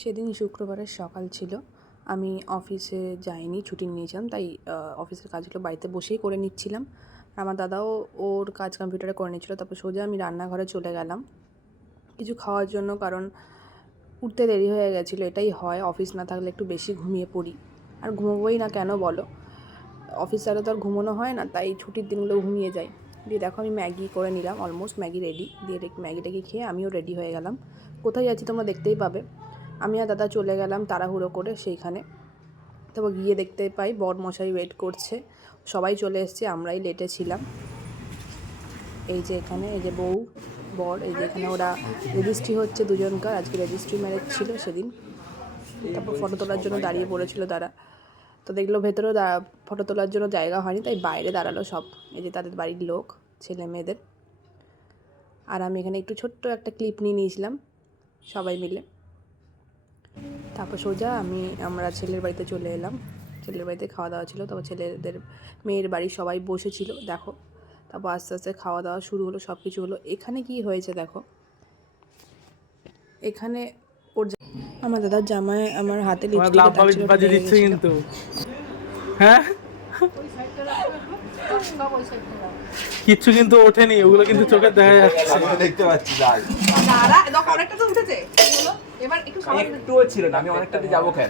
সেদিন শুক্রবারের সকাল ছিল। আমি অফিসে যাইনি, ছুটি নিয়েছিলাম, তাই অফিসের কাজগুলো বাড়িতে বসেই করে নিচ্ছিলাম। আমার দাদাও ওর কাজ কম্পিউটারে করে নিচ্ছিলো। তারপর সোজা আমি রান্নাঘরে চলে গেলাম কিছু খাওয়ার জন্য, কারণ উঠতে দেরি হয়ে গেছিলো। এটাই হয়, অফিস না থাকলে একটু বেশি ঘুমিয়ে পড়ি, আর ঘুমোবোই না কেন বলো, অফিস থাকলে তো আর ঘুমোনো হয় না, তাই ছুটির দিনগুলো ঘুমিয়ে যাই। দিয়ে দেখো আমি ম্যাগি করে নিলাম, অলমোস্ট ম্যাগি রেডি। দিয়ে ম্যাগিটাকে খেয়ে আমিও রেডি হয়ে গেলাম। কোথায় যাচ্ছি তোমরা দেখতেই পাবে। আমি আর দাদা চলে গেলাম তাড়াহুড়ো করে সেইখানে। তারপর গিয়ে দেখতে পাই বরমশাই ওয়েট করছে, সবাই চলে এসেছে, আমরাই লেটে ছিলাম। এই যে এখানে এই যে বউ বর, এই যে এখানে ওরা রেজিস্ট্রি হচ্ছে দুজনকার, আজকে রেজিস্ট্রি ম্যারেজ ছিল সেদিন। তারপর ফটো তোলার জন্য দাঁড়িয়ে পড়েছিল তারা। তো দেখলো ভেতরেও ফটো তোলার জন্য জায়গা হয়নি, তাই বাইরে দাঁড়ালো সব, এই যে তাদের বাড়ির লোক, ছেলে মেয়েদের। আর আমি এখানে একটু ছোট্ট একটা ক্লিপ নিয়ে নিয়েছিলাম সবাই মিলে। তারপর সোজা আমরা ছেলের বাড়িতে চলে এলাম। ছেলের বাড়িতে খাওয়া দাওয়া ছিল, তারপর ছেলেদের মেয়ের বাড়ি সবাই বসেছিল দেখো। তারপর আস্তে আস্তে খাওয়া দাওয়া শুরু হলো, সব কিছু হলো। এখানে কি হয়েছে দেখো, এখানে আমার দাদার জামাই আমার হাতে লিপস্টিক দিচ্ছে কিন্তু, হ্যাঁ কিচ্ছু কিন্তু ওঠেনি, ওগুলো কিন্তু চোখে দেখা যাচ্ছে, দেখতে পাচ্ছি। যাই অনেকটা তো উঠেছে, এবার একটু ছিল না, আমি অনেকটাতে যাবো কেন?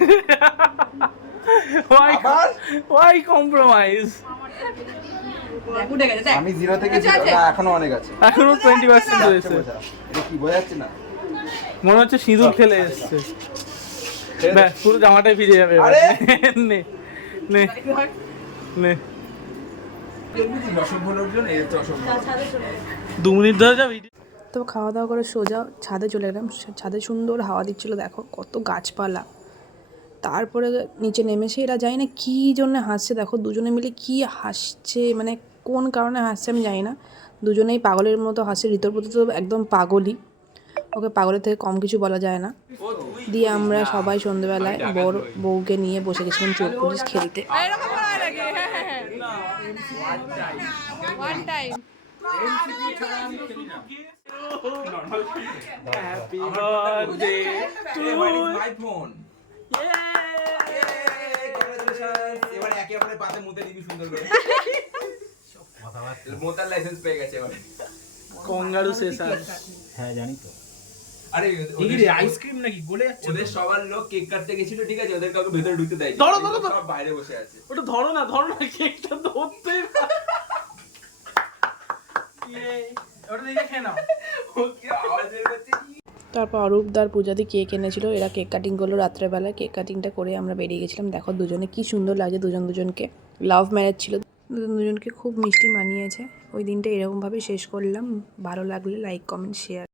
Why compromise. আমি 0 থেকে এখনো অনেক আছে, এখনো 20% রয়েছে। এটা কি বোঝাচ্ছে না? মনে হচ্ছে সিঁদুর খেলে এসছে, ব্যাস পুরো জামাটাই ভিজে যাবে। নে নে নে 2 মিনিট ধরে যাবি। তো খাওয়া দাওয়া করে সোজা ছাদে চলে গেলাম। ছাদে সুন্দর হাওয়া দিচ্ছিলো, দেখো কত গাছপালা। তারপরে নিচে নেমেছে, এরা জানি না কী জন্য হাসছে, দেখো দুজনে মিলে কি হাসছে, মানে কোন কারণে হাসছে আমি জানি না। দুজনেই পাগলের মতো হাসছে। ঋতুপ্রতি তো একদম পাগলই, ওকে পাগলের থেকে কম কিছু বলা যায় না। দিয়ে আমরা সবাই সন্ধ্যেবেলায় বউকে নিয়ে বসে গেছিলাম চোর পুলিশ খেলতে। Happy birthday to you. এবারে একে অপরের পাতে মুতে দিবি সুন্দর করে। মোতার লাইসেন্স পেয়ে গেছে এবারে। কংগ্রাচুলেশন। হ্যাঁ জানি তো। আরে এগুলি আইসক্রিম নাকি গলে যাচ্ছে? ওদের সবার লোক কেক কাটতে গেছিল, ঠিক আছে, ওদের কাউকে ভেতরে ঢুকতে দেয়নি, ধরো সব বাইরে বসে আছে। ওটা ধরো না কেকটা ধরতে। ওটা দেখে খেয়ে নাও। ও কি আওয়াজ বের করছে। তারপর অরূপদার পূজাদি কেক এনেছিল, এরা কেক কাটিং করলো রাত্রেবেলায়। কেক কাটিংটা করে আমরা বেরিয়ে গেছিলাম। দেখো দুজনে কি সুন্দর লাগছে, দুজনকে। লাভ ম্যারেজ ছিল, দুজনকে খুব মিষ্টি মানিয়েছে। ওই দিনটা এরকমভাবে শেষ করলাম। ভালো লাগলে লাইক, কমেন্ট, শেয়ার।